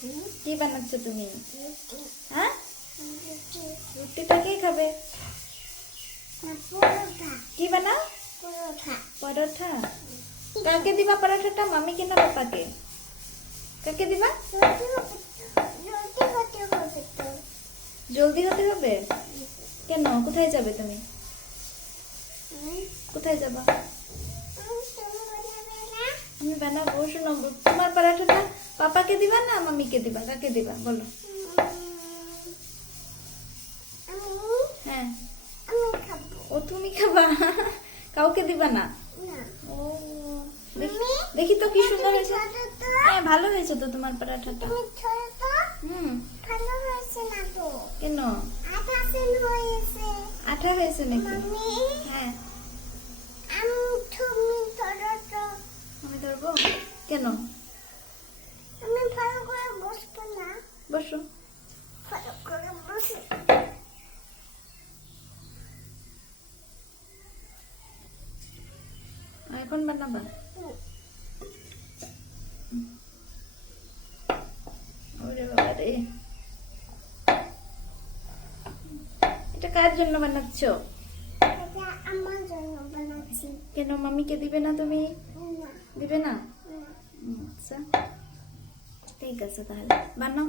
কি বানাচ্ছো তুমি? হ্যাঁ, রুটিটা কে খাবে? কি বানাও? পরোটা। কাকে দিবা পরোটাটা? মামিকে না পাপাকে? কাকে দিবা? জলদি হতে হবে কেন? কোথায় যাবে তুমি? কোথায় যাবা? আমি বানাবো। শোনো, তোমার পরোটাটা পাপাকে দিবা না মামিকে দিবা? কাকে দিবা বলো? হ্যাঁ, ও তুমি খাবা, কাউকে দিবা না? ও, দেখি তো কি সুন্দর হয়েছে। হ্যাঁ, ভালো হয়েছে তো তোমার পরোটাটা। কেন? আঠা হয়েছে নাকি? হ্যাঁ, আমি ধরবো কেন? বসো। এখন বানাবা? ওরে বাবা রে, এটা কার জন্য বানাচ্ছ? আমার জন্য বানাচ্ছি। কেন, মামিকে দিবে না তুমি? না, দিবে না? না। আচ্ছা, ঠিক আছে তাহলে বানাও।